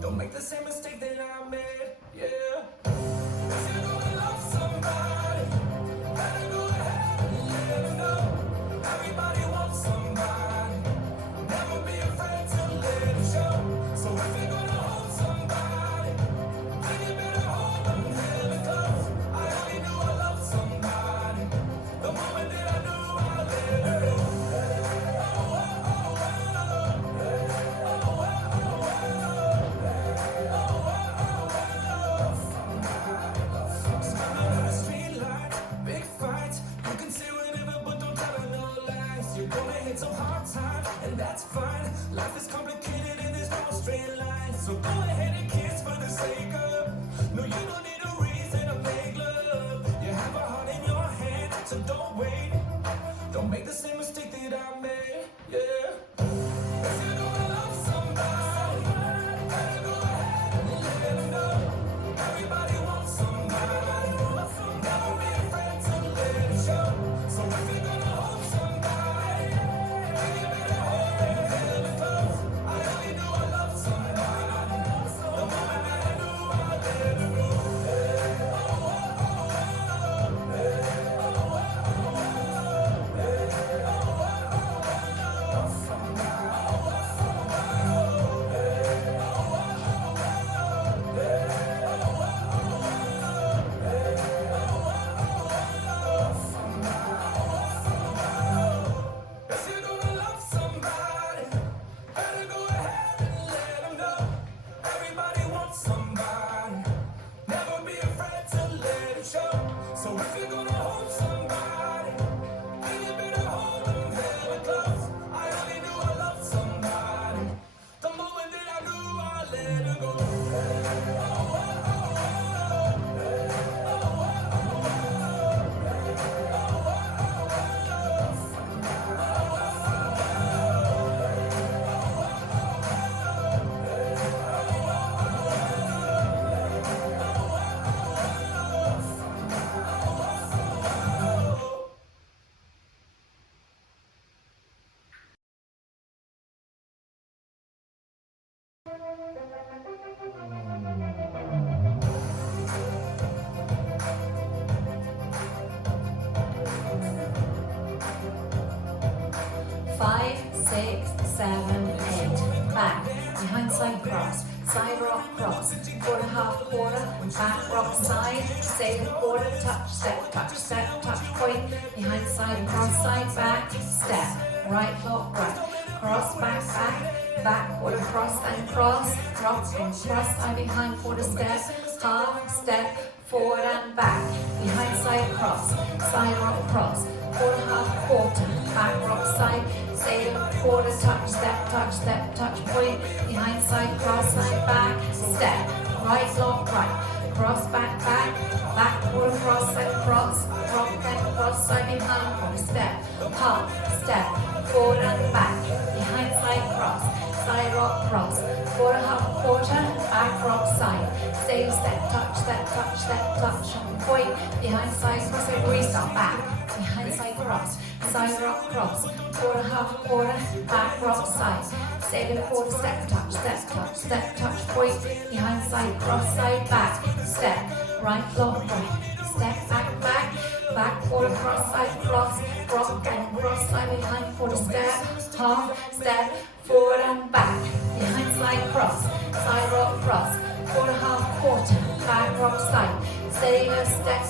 Don't make the same mistake that I made, yeah. If you're gonna love somebody, better go ahead and let them know. Everybody wants somebody. Never be afraid to let it show. So if you're gonna hold somebody, then you better hold them hella close. I only knew I loved somebody the moment that I knew I let her go. Some hard times, and that's fine. Life is complicated and there's no straight line. So go ahead and kiss for the sake of. No, you don't need a reason to make love. You have a heart in your hand, so don't wait. Don't make the same mistake that I made, yeah. If you're gonna love somebody, better go ahead and let them know. Everybody wants somebody. Never be afraid to let it show. So if you're gonna hold somebody, so if you're gonna hold somebody, then you better hold them hella close. I only knew I loved somebody the moment that I knew I let her go. Five, six, seven, eight. Back, behind side cross, side rock cross, quarter half quarter, back rock side, save quarter, touch, step, touch, point, behind side cross, side back, step, right lock, right, cross, back, quarter cross, then cross, rock and cross, side behind quarter step, half, step, forward and back, behind side cross, side rock cross, quarter half quarter, back rock side, save quarter, touch, step, touch, point, behind side cross, side back, step, right lock, right, cross, back, quarter cross, then cross, rock, then cross, side behind quarter step, half, step, forward and back, behind side cross, side rock cross, quarter half quarter, back rock side, save step, touch, point, behind side cross, and restart back, behind side cross, side rock cross, quarter half quarter, back rock side, save a quarter step, touch, point, behind side cross, side back, step, right lock, right, step, back, quarter cross, side cross, rock and cross, side behind quarter step, half, step, forward and back, behind side cross, side rock cross, quarter half quarter, back rock side, save a step,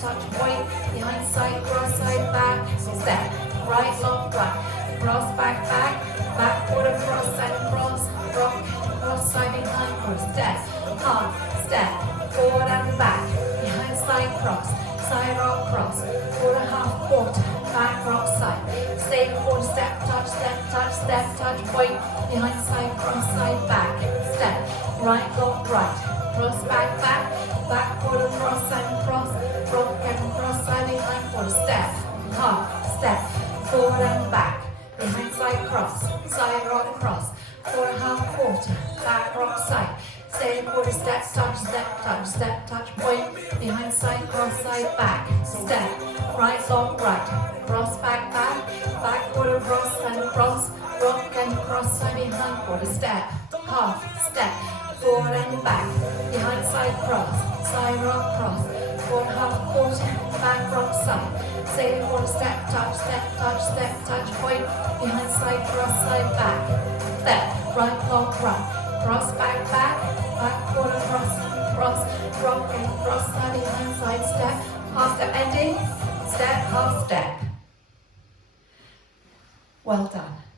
touch, point, behind side cross, side back, step, right lock, right, cross, back, quarter cross, side cross, rock, cross, side behind quarter step, half, step, forward and back, behind side cross, side rock cross, quarter half quarter, back rock side, stay Save quarter, step, touch, point, behind side, cross, side, back, step, right, lock, right, cross, back, quarter, cross, side, cross, rock and cross, side, behind, quarter, step, half, step, forward and back, behind side, cross, side, rock, cross, forward, half, quarter, back, rock, side, save quarter, step, touch, point, behind side, cross, side, back, step, right, lock, right, cross, back, quarter, cross, and cross, rock and cross, side, behind, quarter, step, half, step, forward and back, behind side, cross, side, rock, cross, forward, half, quarter, back, rock, side, save quarter, step, touch, point, behind side, cross, side, back, step, right, lock, right, cross, back, quarter, cross, rock and cross, side, behind side, step, half step, ending, step, half step. Well done.